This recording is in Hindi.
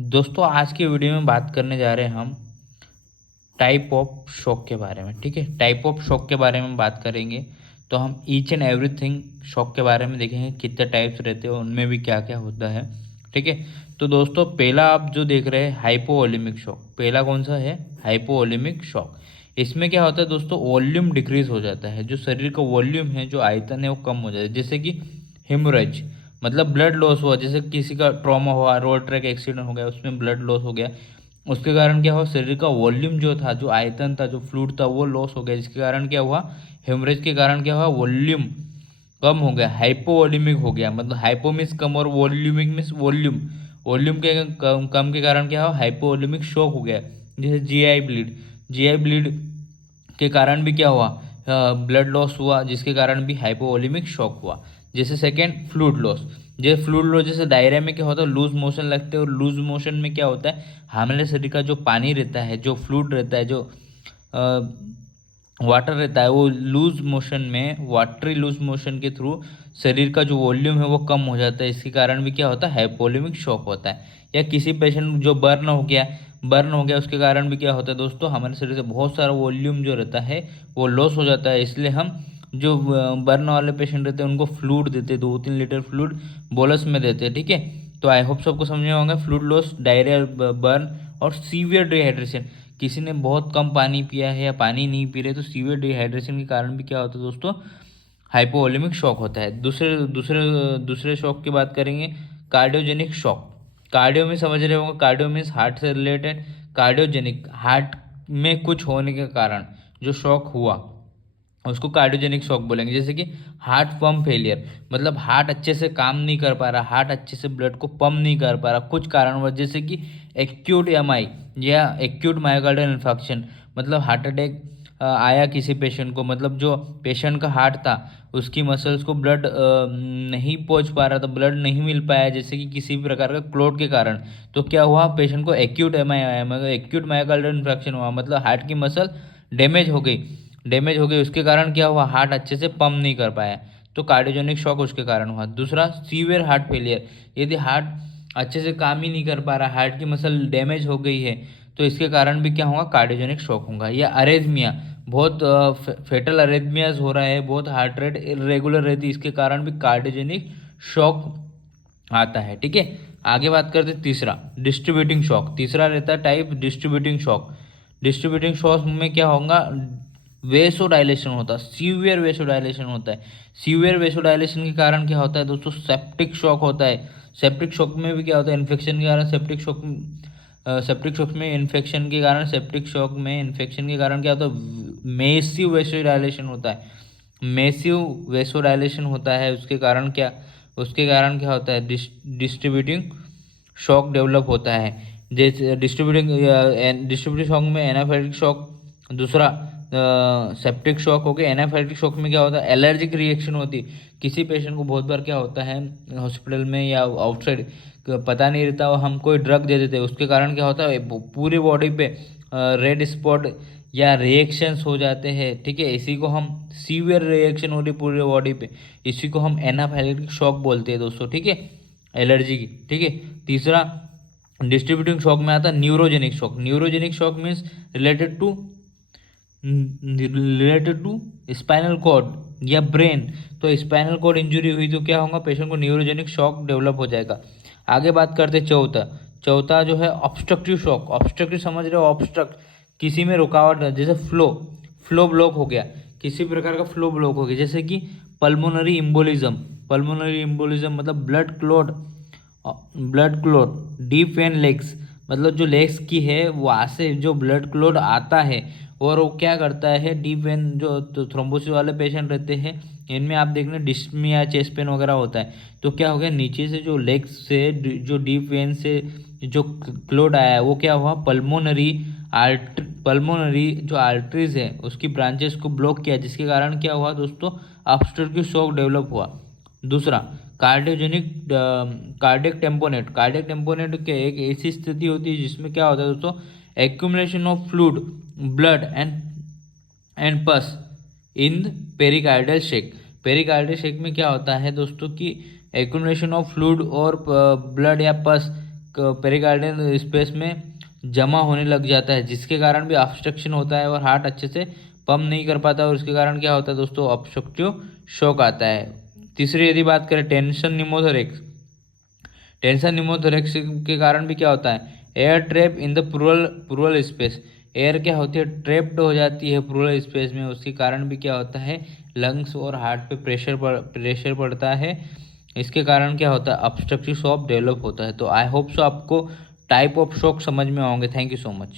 दोस्तों आज की वीडियो में बात करने जा रहे हैं हम टाइप ऑफ शॉक के बारे में। ठीक है, टाइप ऑफ शॉक के बारे में बात करेंगे तो हम ईच एंड एवरीथिंग शॉक के बारे में देखेंगे, कितने टाइप्स रहते हैं, उनमें भी क्या क्या होता है। ठीक है, तो दोस्तों पहला आप जो देख रहे हैं हाइपोवोलेमिक शॉक। पहला कौन सा है? Hypovolemic shock. इसमें क्या होता है दोस्तों, वॉल्यूम डिक्रीज हो जाता है, जो शरीर का वॉल्यूम है, जो आयतन है वो कम हो जाता है। जैसे कि हेमोरेज मतलब ब्लड लॉस हुआ, जैसे किसी का ट्रॉमा हुआ, रोड ट्रैक एक्सीडेंट हो गया, उसमें ब्लड लॉस हो गया, उसके कारण क्या हुआ, शरीर का वॉल्यूम जो था, जो आयतन था, जो फ्लूइड था, वो लॉस हो गया, जिसके कारण क्या हुआ, हेमरेज के कारण क्या हुआ, वॉल्यूम कम हो गया, हाइपोवॉल्यूमिक हो गया। मतलब हाइपो मीन्स कम और वॉल्यूमिक मीन्स वॉल्यूम। वॉल्यूम के कम के कारण क्या हुआ, हाइपोवॉल्यूमिक शॉक हो गया। जैसे जीआई ब्लीड के कारण भी क्या हुआ, ब्लड लॉस हुआ, जिसके कारण भी हाइपोवॉल्यूमिक शॉक हुआ। जैसे सेकेंड फ्लूइड लॉस। जैसे फ्लूइड लॉस, जैसे डायरिया में क्या होता है, लूज मोशन लगते हैं, और लूज मोशन में क्या होता है, हमारे शरीर का जो पानी रहता है, जो फ्लूइड रहता है, जो वाटर रहता है, वो लूज मोशन में, वाटरी लूज मोशन के थ्रू शरीर का जो वॉल्यूम है वो कम हो जाता है। इसके कारण भी क्या होता है, हाइपोवोलेमिक शॉक होता है। या किसी पेशेंट जो बर्न हो गया, उसके कारण भी क्या होता है दोस्तों, हमारे शरीर से बहुत सारा वॉल्यूम जो रहता है वो लॉस हो जाता है। इसलिए हम जो बर्न वाले पेशेंट रहते हैं उनको फ्लूइड देते हैं, 2-3 लीटर फ्लूइड बोलस में देते हैं। ठीक है, तो आई होप सबको समझ में होगा। फ्लूइड लॉस, डायरिया, बर्न और सीवियर डिहाइड्रेशन। किसी ने बहुत कम पानी पिया है या पानी नहीं पी रहे, तो सीवियर डिहाइड्रेशन के कारण भी क्या होता है दोस्तों, हाइपोवोलेमिक शॉक होता है। दूसरे दूसरे दूसरे शॉक की बात करेंगे, कार्डियोजेनिक शॉक। कार्डियो में समझ रहे होंगे, कार्डियो मीन्स हार्ट से रिलेटेड। कार्डियोजेनिक, हार्ट में कुछ होने के कारण जो शॉक हुआ उसको कार्डियोजेनिक शॉक बोलेंगे। जैसे कि हार्ट पंप फेलियर, मतलब हार्ट अच्छे से काम नहीं कर पा रहा, हार्ट अच्छे से ब्लड को पंप नहीं कर पा रहा कुछ कारणवश, जैसे कि एक्यूट एमआई या एक्यूट मायोकार्डियल इन्फेक्शन। मतलब हार्ट अटैक आया किसी पेशेंट को, मतलब जो पेशेंट का हार्ट था उसकी मसल्स को ब्लड नहीं पहुंच पा रहा था, ब्लड नहीं मिल पाया, जैसे कि किसी भी प्रकार का क्लोट के कारण। तो क्या हुआ, पेशेंट को एक्यूट एमआई आया, मतलब एक्यूट मायोकार्डियल इन्फेक्शन हुआ, मतलब हार्ट की मसल डैमेज हो गई। उसके कारण क्या हुआ, हार्ट अच्छे से पंप नहीं कर पाया, तो कार्डियोजेनिक शॉक उसके कारण हुआ। दूसरा सीवियर हार्ट फेलियर, यदि हार्ट अच्छे से काम ही नहीं कर पा रहा, हार्ट की मसल डैमेज हो गई है, तो इसके कारण भी क्या होगा, कार्डियोजेनिक शॉक होगा। या अरेथमिया, बहुत फेटल अरेथमियाज हो रहा है, बहुत हार्ट रेट इरेगुलर रहती है, इसके कारण भी कार्डियोजेनिक शॉक आता है। ठीक है, आगे बात करते हैं तीसरा, डिस्ट्रीब्यूटिंग शॉक। तीसरा रहता है type distributing shock. Distributing shock में क्या होगा, वेसो डायलेशन होता है, सीवियर वेसो डायलेशन होता है। सीवियर वेसो डायलेशन के कारण क्या होता है दोस्तों, सेप्टिक शॉक होता है। सेप्टिक शॉक में भी क्या होता है, इन्फेक्शन के कारण सेप्टिक शॉक में इन्फेक्शन के कारण क्या होता है, मेसिव वेसो डायलेशन होता है। मेसिव वेसो डायलेशन होता है, उसके कारण क्या होता है, डिस्ट्रीब्यूटिंग शॉक डेवलप होता है। जैसे डिस्ट्रीब्यूटिंग शॉक में एनाफाइलेटिक शॉक, दूसरा सेप्टिक शॉक हो गया। एनाफाइलेटिक शॉक में क्या होता है, एलर्जिक रिएक्शन होती है। किसी पेशेंट को बहुत बार क्या होता है, हॉस्पिटल में या आउटसाइड पता नहीं रहता, और हम कोई ड्रग दे देते हैं, उसके कारण क्या होता है, पूरी बॉडी पे रेड स्पॉट या रिएक्शंस हो जाते हैं। ठीक है, इसी को हम सीवियर रिएक्शन हो रही पूरे बॉडी पे, इसी को हम एनाफाइलेटिक शॉक बोलते हैं दोस्तों। ठीक है, एलर्जी की। ठीक है, तीसरा डिस्ट्रीब्यूटिंग शॉक में आता है neurogenic shock. Neurogenic shock means related to spinal cord या ब्रेन। तो स्पाइनल कॉर्ड इंजरी हुई तो क्या होगा, पेशेंट को न्यूरोजेनिक शॉक डेवलप हो जाएगा। आगे बात करते चौथा। चौथा जो है ऑब्स्ट्रक्टिव शॉक। ऑब्स्ट्रक्टिव समझ रहे हो, ऑब्स्ट्रक्ट किसी में रुकावट है, जैसे फ्लो ब्लॉक हो गया, किसी प्रकार का फ्लो ब्लॉक हो गया, जैसे कि पल्मोनरी इम्बोलिज्म। पल्मोनरी इम्बोलिज्म मतलब blood clot deep vein legs, मतलब जो लेग्स की है वहाँ से जो ब्लड क्लॉट आता है, और वो क्या करता है, डीप वेन जो तो थ्रोम्बोसिस वाले पेशेंट रहते हैं, इनमें आप देखना डिस्मिया चेस्ट पेन वगैरह होता है। तो क्या हो गया, नीचे से जो लेग्स से जो डीप वेन से जो क्लॉट आया है, वो क्या हुआ, पल्मोनरी जो आर्टरीज है उसकी ब्रांचेस को ब्लॉक किया, जिसके कारण क्या हुआ दोस्तों, ऑब्स्ट्रक्टिव शॉक डेवलप हुआ। दूसरा कार्डियोजेनिक कार्डियक टेम्पोनेट के एक ऐसी स्थिति होती है जिसमें क्या होता है दोस्तों, accumulation of fluid, blood and पस इन पेरिकार्डियल शेक। पेरिकार्डियल शेक में क्या होता है दोस्तों कि एक्यूमुलेशन ऑफ फ्लूइड और ब्लड या पस पेरिकार्डियल स्पेस में जमा होने लग जाता है, जिसके कारण भी ऑब्स्ट्रक्शन होता है और हार्ट अच्छे से पंप नहीं कर पाता, और उसके कारण क्या होता है दोस्तों, ऑब्स्ट्रक्टिव शॉक आता है। तीसरी यदि बात करें टेंशन निमोथोरेक्स, टेंशन निमोथोरेक्स के कारण भी क्या होता है, air trap in the plural space, air क्या होती है, ट्रैप्ड हो जाती है प्लूरल स्पेस में, उसके कारण भी क्या होता है, लंग्स और हार्ट पे प्रेशर पड़ता है, इसके कारण क्या होता है, ऑब्स्ट्रक्टिव शॉक डेवलप होता है। तो आई होप सो आपको टाइप ऑफ शॉक समझ में होंगे। Thank you so much.